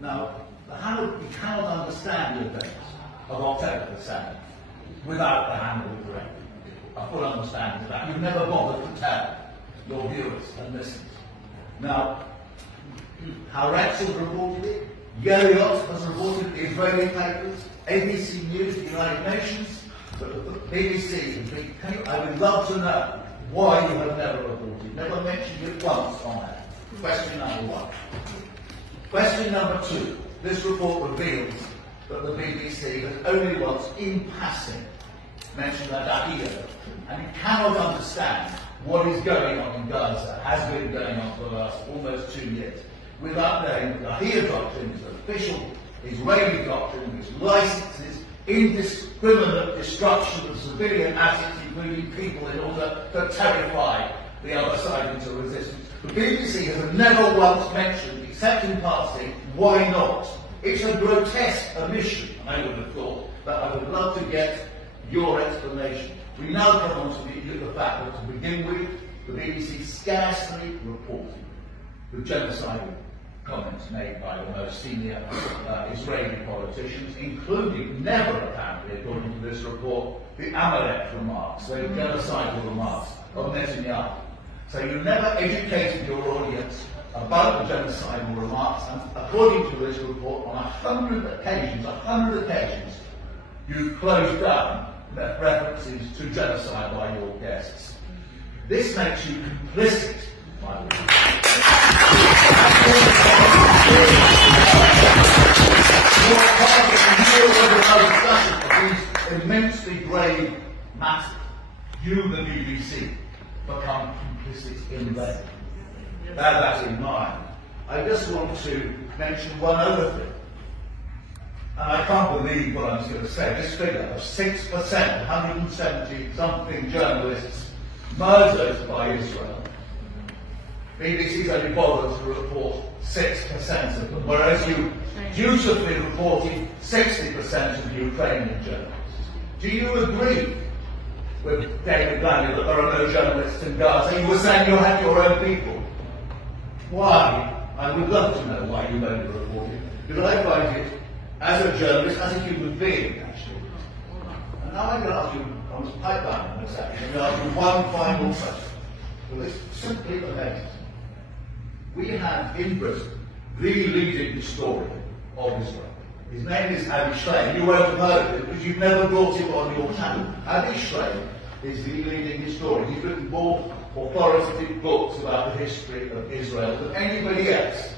Now, you cannot understand the events of October the 7th without the Hannibal Directive. A full understanding of that. You've never bothered to tell your viewers and listeners. Now, Haaretz has reported it, Yeriot has reported it, the Israeli papers, ABC News, the United Nations, but the BBC, I would love to know why you have never reported, never mentioned it once on that. Question number one. Question number two. This report reveals that the BBC has only once, in passing, mentioned Adahia, and you cannot understand what is going on in Gaza, has been going on for the last almost 2 years, without knowing that the Adahia doctrine is an official Israeli doctrine which licenses indiscriminate destruction of civilian assets, including people, in order to terrify the other side into resistance. The BBC has never once mentioned, except in passing, why not? It's a grotesque omission, I would have thought, but I would love to get your explanation. We now come on to the fact that, to begin with, the BBC scarcely reported the genocidal comments made by the most senior Israeli politicians, including, never apparently, according to this report, the Amalek remarks, the genocidal remarks of Netanyahu. So you never educated your audience about the genocidal remarks, and according to this report, on 100 occasions, you've closed down references to genocide by your guests. This makes you complicit, by the way. You're part of these immensely grave matters. You, the BBC, become complicit in them. Bear that in mind. I just want to mention one other thing. And I can't believe what I'm going to say. This figure of 6%, 170-something journalists murdered by Israel. BBC's only bothered to report 6% of them, whereas you dutifully reported 60% of Ukrainian journalists. Do you agree with David Daniel that there are no journalists in Gaza? You were saying you had your own people. Why? I would love to know why you only reported. Because I find it, as a journalist, as a human being, actually. And now I'm going to ask you, I was pipe down in a second, I'm going to ask you one final question. Well, it's simply amazing. We have in Britain the leading historian of Israel. His name is Avi Shleim. You won't have heard of him because you've never brought him on your channel. Avi Shleim is the leading historian. He's written more authoritative books about the history of Israel than anybody else